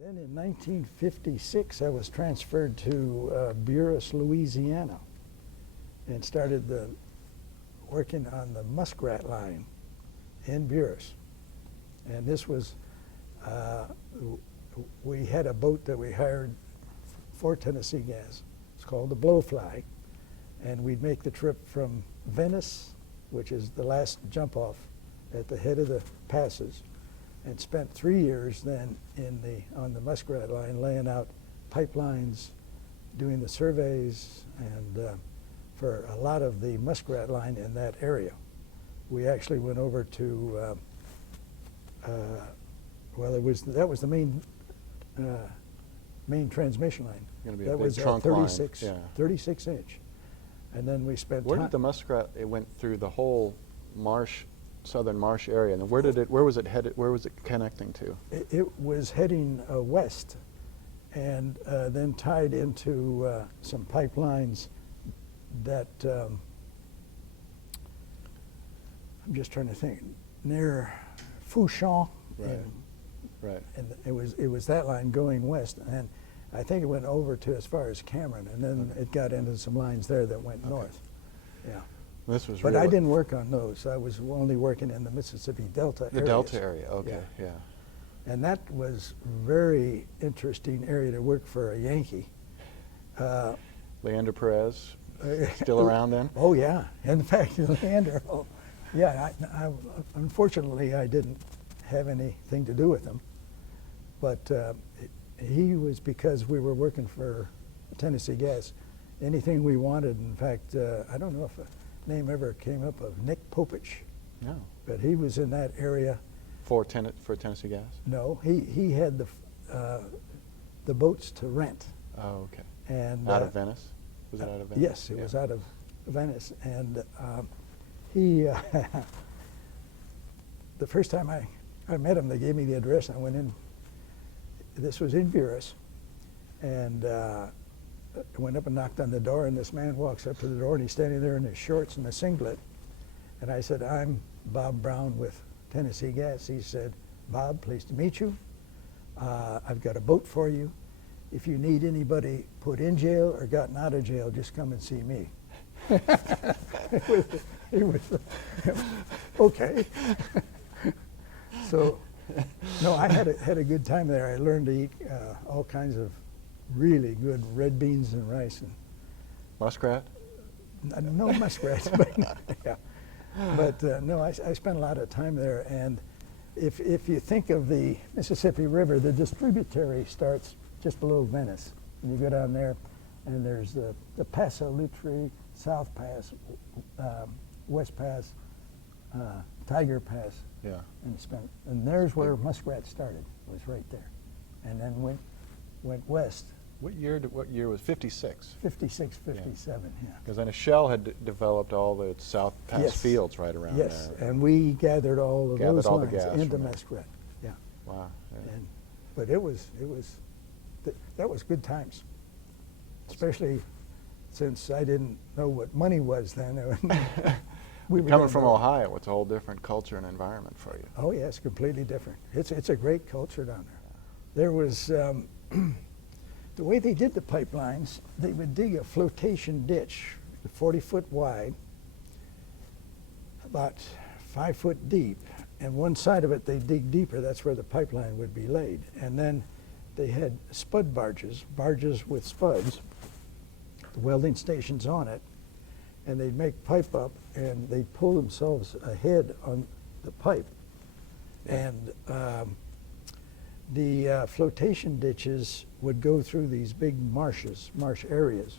Then in 1956, I was transferred to Buras, Louisiana, and started working on the muskrat line in Buras. And this was, we had a boat that we hired for Tennessee Gas. It's called the Blowfly. And we'd make the trip from Venice, which is the last jump off at the head of the passes, and spent 3 years then on the muskrat line, laying out pipelines, doing the surveys, and for a lot of the muskrat line in that area. We actually went over to, well, that was the main transmission line. Going to be that a big was trunk 36, line. Yeah. 36 inch. And then we spent Where did the muskrat, it went through the whole marsh, southern marsh area, and where was it headed, where was it connecting to? It was heading west, and then tied into some pipelines that, I'm just trying to think, near Fouchon. Right. Right. And it was that line going west, and I think it went over to as far as Cameron, and then it got into some lines there that went north. Yeah. This was But really, I didn't work on those. I was only working in the Mississippi Delta the areas. Delta area, okay, yeah. And that was very interesting area to work for a Yankee. Leander Perez, still around then? Oh yeah, in fact, Leander, yeah, unfortunately I didn't have anything to do with him, but he was, because we were working for Tennessee Gas, anything we wanted. In fact, I don't know if a name ever came up of Nick Popich. No. But he was in that area. For Tennessee Gas? No, he had the boats to rent. Oh, okay. And out of Venice? Was it out of Venice? Yes, it was out of Venice. And he, the first time I met him, they gave me the address, and I went in. This was in Buras, and I went up and knocked on the door, and this man walks up to the door, and he's standing there in his shorts and a singlet. And I said, "I'm Bob Brown with Tennessee Gas." He said, "Bob, pleased to meet you. I've got a boat for you. If you need anybody put in jail or gotten out of jail, just come and see me." He was okay. So, no, I had a good time there. I learned to eat all kinds of really good red beans and rice. And Muskrat? no muskrats, but yeah. But no, I spent a lot of time there. And if you think of the Mississippi River, the distributary starts just below Venice. And you go down there, and there's the Paso Lutri, South Pass, West Pass, Tiger Pass. Yeah. And there's where muskrat started. Was right there, and then went west. What year was 56? 56, 57, yeah. Because then a Shell had developed all the South Pass fields right around there. Yes, and we gathered all of those all the lines gas into from it. muskrat. Yeah. Wow. Yeah. But that was good times, especially since I didn't know what money was then. Coming from Ohio, it's a whole different culture and environment for you. Oh yes, completely different. It's a great culture down there. There was the way they did the pipelines. They would dig a flotation ditch, 40 foot wide, about 5 foot deep, and one side of it they dig deeper. That's where the pipeline would be laid. And then they had spud barges with spuds, welding stations on it, and they'd make pipe up, and they'd pull themselves ahead on the pipe. And the flotation ditches would go through these big marsh areas.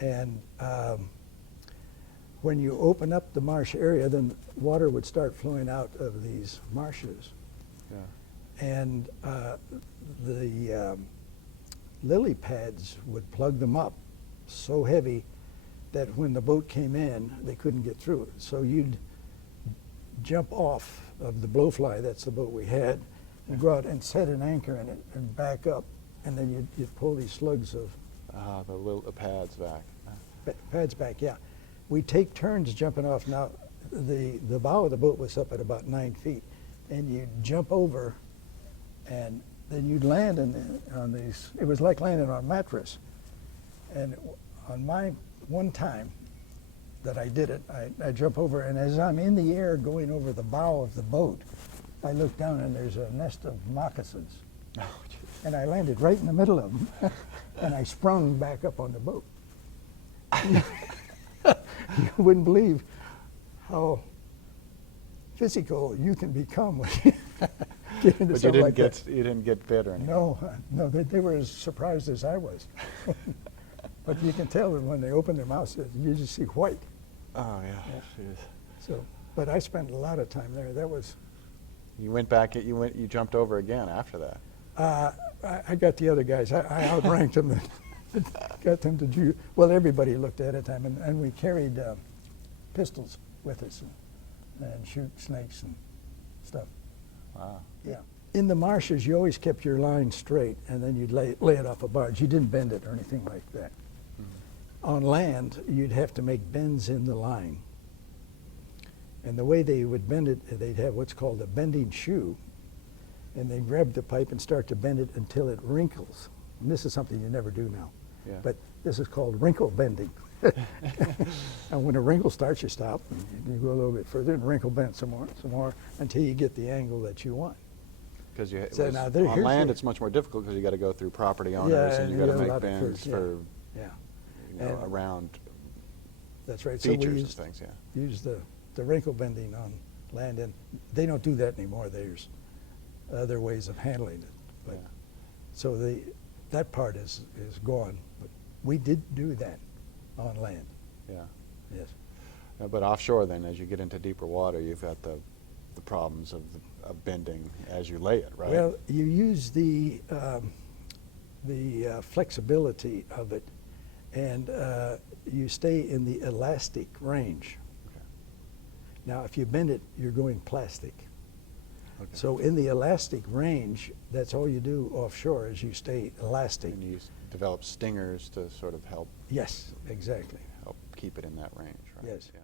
And when you open up the marsh area, then water would start flowing out of these marshes. Yeah. And the lily pads would plug them up so heavy that when the boat came in, they couldn't get through it. So you'd jump off of the Blowfly, that's the boat we had, and go out and set an anchor in it and back up, and then you'd pull these slugs of the pads back. Pads back, yeah. We take turns jumping off. Now, the bow of the boat was up at about 9 feet, and you jump over and then you'd land on these. It was like landing on a mattress. And on my one time that I did it, I jump over, and as I'm in the air going over the bow of the boat, I look down and there's a nest of moccasins. Oh, geez. And I landed right in the middle of them, and I sprung back up on the boat. You wouldn't believe how physical you can become when you get into But something like that. you didn't get bit or anything. No, they were as surprised as I was. But you can tell that when they open their mouths, you just see white. Oh yeah. Jeez. So, but I spent a lot of time there. That was. You went back. You jumped over again after that. I got the other guys. I outranked them. And got them to do. Well, everybody looked ahead of time, and we carried pistols with us and shoot snakes and stuff. Wow. Yeah. In the marshes, you always kept your line straight, and then you'd lay it off a barge. You didn't bend it or anything like that. Mm-hmm. On land, you'd have to make bends in the line. And the way they would bend it, they'd have what's called a bending shoe, and they'd grab the pipe and start to bend it until it wrinkles. And this is something you never do now. Yeah. But this is called wrinkle bending. And when a wrinkle starts, you stop, and you go a little bit further, and wrinkle bend some more, until you get the angle that you want. Because So now on land, it's much more difficult because you got to go through property owners and you got to make bends for Yeah, around that's right. features So we and used, things. Yeah. use the wrinkle bending on land, and they don't do that anymore. There's other ways of handling it. But Yeah. so that part is gone. But we did do that on land. Yeah. Yes. But offshore, then, as you get into deeper water, you've got the problems of bending as you lay it, right? Well, you use the flexibility of it, and you stay in the elastic range. Okay. Now, if you bend it, you're going plastic. Okay. So in the elastic range, that's all you do offshore is you stay elastic. And you develop stingers to sort of help Yes, exactly. keep it in that range, right? Yes. Yeah.